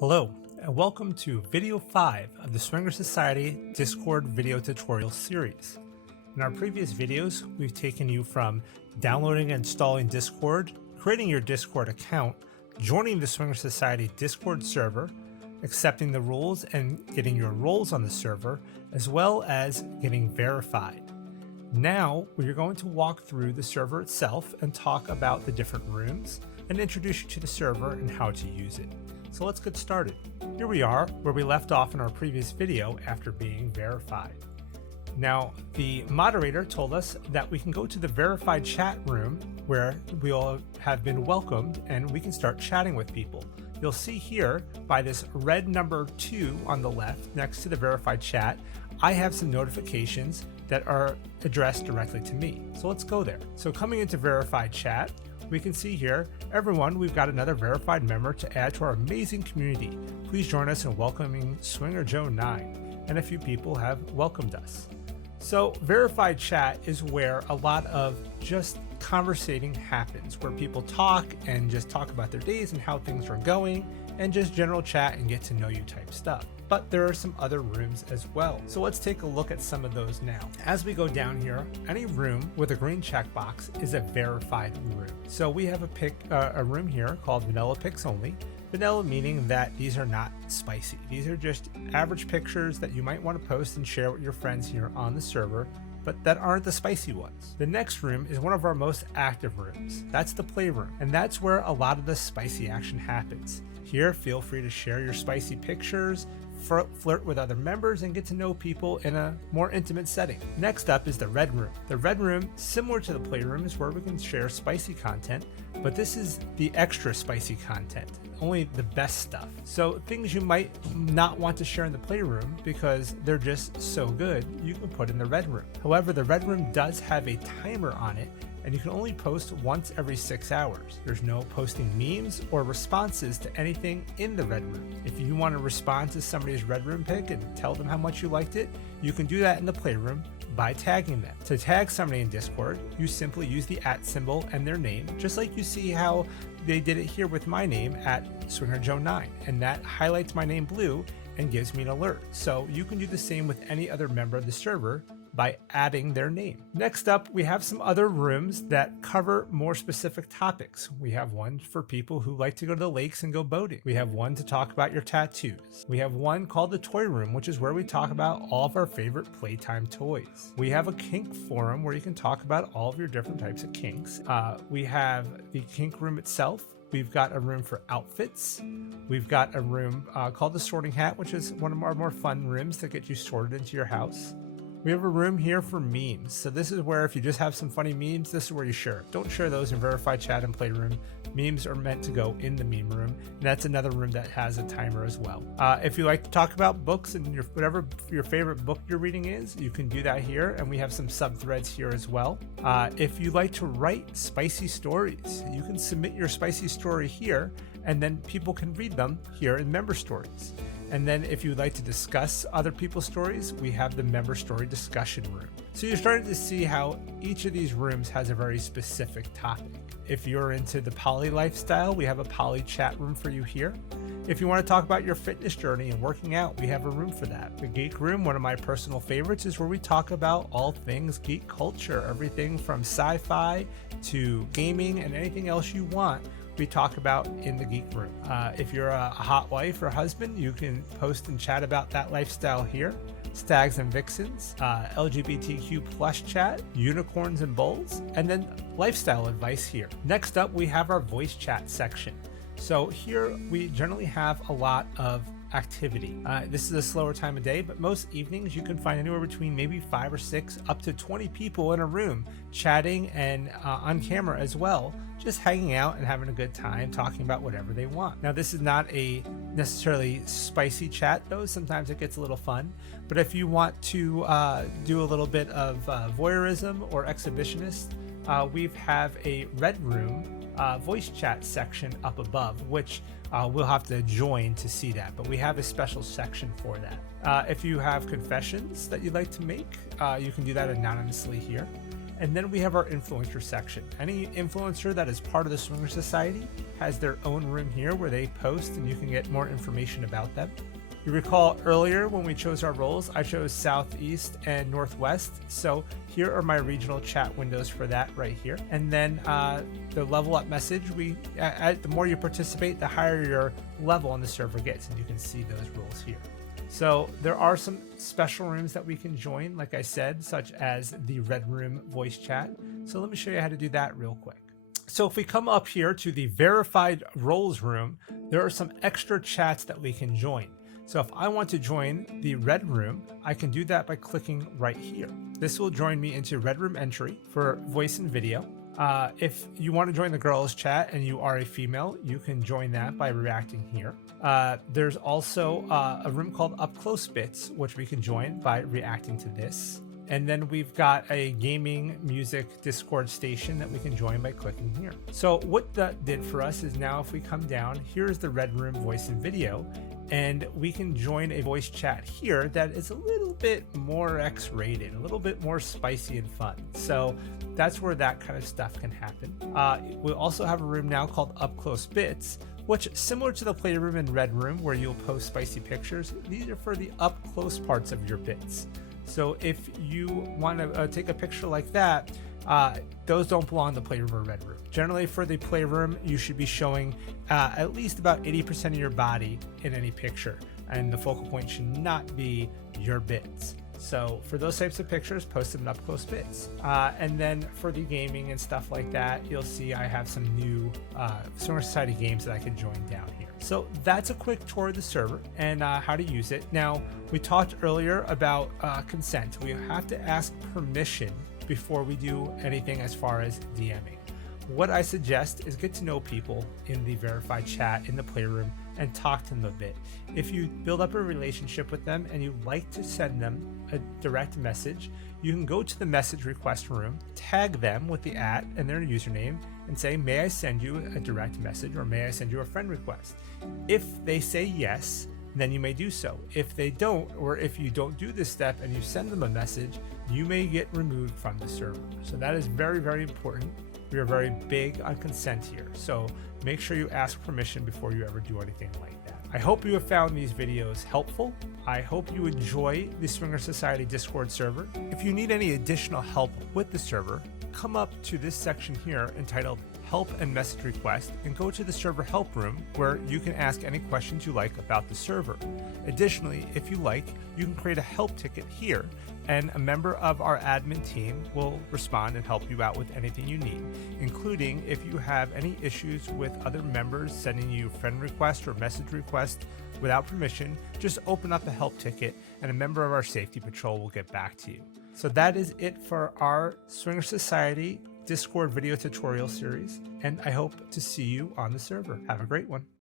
Hello, and welcome to video 5 of the Swinger Society Discord video tutorial series. In our previous videos, we've taken you from downloading and installing Discord, creating your Discord account, joining the Swinger Society Discord server, accepting the rules and getting your roles on the server, as well as getting verified. Now, we're going to walk through the server itself and talk about the different rooms and introduce you to the server and how to use it. So let's get started. Here we are where we left off in our previous video after being verified. Now, the moderator told us that we can go to the verified chat room where we all have been welcomed and we can start chatting with people. You'll see here by this red number 2 on the left next to the verified chat, I have some notifications that are addressed directly to me. So let's go there. So coming into verified chat, we can see here, everyone, we've got another verified member to add to our amazing community. Please join us in welcoming Swinger Joe 9. And a few people have welcomed us. So verified chat is where a lot of just conversating happens, where people talk and just talk about their days and how things are going and just general chat and get to know you type stuff. But there are some other rooms as well. So let's take a look at some of those now. As we go down here, any room with a green checkbox is a verified room. So we have a room here called Vanilla Pics Only. Vanilla meaning that these are not spicy. These are just average pictures that you might want to post and share with your friends here on the server, but that aren't the spicy ones. The next room is one of our most active rooms. That's the playroom, and that's where a lot of the spicy action happens. Here, feel free to share your spicy pictures, flirt with other members, and get to know people in a more intimate setting. Next up is the red room. The red room, similar to the playroom, is where we can share spicy content, but this is the extra spicy content, only the best stuff. So things you might not want to share in the playroom because they're just so good, you can put in the red room. However, the red room does have a timer on it, and you can only post once every 6 hours. There's no posting memes or responses to anything in the red room. If you want to respond to somebody's red room pic and tell them how much you liked it, you can do that in the playroom by tagging them. To tag somebody in Discord, you simply use the @ symbol and their name, just like you see how they did it here with my name at SwingerJoe9, and that highlights my name blue and gives me an alert. So you can do the same with any other member of the server by adding their name. Next up, we have some other rooms that cover more specific topics. We have one for people who like to go to the lakes and go boating. We have one to talk about your tattoos. We have one called the toy room, which is where we talk about all of our favorite playtime toys. We have a kink forum where you can talk about all of your different types of kinks. We have the kink room itself. We've got a room for outfits. We've got a room called the sorting hat, which is one of our more fun rooms to get you sorted into your house. We have a room here for memes. So this is where if you just have some funny memes, this is where you share. Don't share those in verified chat and playroom. Memes are meant to go in the meme room. And that's another room that has a timer as well. If you like to talk about books and whatever your favorite book you're reading is, you can do that here. And we have some subthreads here as well. If you like to write spicy stories, you can submit your spicy story here, and then people can read them here in member stories. And then if you'd like to discuss other people's stories, we have the member story discussion room. So you're starting to see how each of these rooms has a very specific topic. If you're into the poly lifestyle, we have a poly chat room for you here. If you want to talk about your fitness journey and working out, we have a room for that. The geek room, one of my personal favorites, is where we talk about all things geek culture, everything from sci-fi to gaming and anything else you want. We talk about in the geek room. If you're a hot wife or husband, you can post and chat about that lifestyle here. Stags and vixens, LGBTQ plus chat, unicorns and bulls, and then lifestyle advice here. Next up, we have our voice chat section. So here we generally have a lot of activity. This is a slower time of day, but most evenings you can find anywhere between maybe 5 or 6 up to 20 people in a room chatting and on camera as well, just hanging out and having a good time talking about whatever they want. Now, this is not a necessarily spicy chat though. Sometimes it gets a little fun, but if you want to do a little bit of voyeurism or exhibitionist, we have a red room voice chat section up above, which we'll have to join to see that, but we have a special section for that. If you have confessions that you'd like to make, you can do that anonymously here. And then we have our influencer section. Any influencer that is part of the Swinger Society has their own room here where they post and you can get more information about them. You recall earlier when we chose our roles, I chose Southeast and Northwest. So here are my regional chat windows for that right here. And then the level up message, the more you participate, the higher your level on the server gets, and you can see those roles here. So there are some special rooms that we can join, like I said, such as the Red Room voice chat. So let me show you how to do that real quick. So if we come up here to the verified roles room, there are some extra chats that we can join. So if I want to join the Red Room, I can do that by clicking right here. This will join me into Red Room entry for voice and video. If you want to join the girls chat and you are a female, you can join that by reacting here. There's also a room called Up Close Bits, which we can join by reacting to this. And then we've got a gaming music Discord station that we can join by clicking here. So what that did for us is now if we come down, here's the Red Room voice and video, and we can join a voice chat here that is a little bit more X-rated, a little bit more spicy and fun. So that's where that kind of stuff can happen. We also have a room now called Up Close Bits, which similar to the Playroom and Red Room where you'll post spicy pictures, these are for the up close parts of your bits. So if you want to take a picture like that, those don't belong to Playroom or Red Room. Generally for the Playroom, you should be showing at least about 80% of your body in any picture, and the focal point should not be your bits. So for those types of pictures, post them in Up Close Bits. And then for the gaming and stuff like that, you'll see I have some new Swinger Society games that I can join down here. So that's a quick tour of the server and how to use it. Now, we talked earlier about consent. We have to ask permission before we do anything as far as DMing. What I suggest is get to know people in the verified chat in the Playroom and talk to them a bit. If you build up a relationship with them and you like to send them a direct message, you can go to the message request room, tag them with the @ and their username, and say, may I send you a direct message or may I send you a friend request? If they say yes, then you may do so. If they don't, or if you don't do this step and you send them a message, you may get removed from the server. So that is very, very important. We are very big on consent here. So make sure you ask permission before you ever do anything like that. I hope you have found these videos helpful. I hope you enjoy the Swinger Society Discord server. If you need any additional help with the server, come up to this section here entitled Help and Message Request and go to the server help room where you can ask any questions you like about the server. Additionally, if you like, you can create a help ticket here and a member of our admin team will respond and help you out with anything you need, including if you have any issues with other members sending you friend requests or message requests without permission, just open up a help ticket and a member of our safety patrol will get back to you. So that is it for our Swinger Society Discord video tutorial series, and I hope to see you on the server. Have a great one.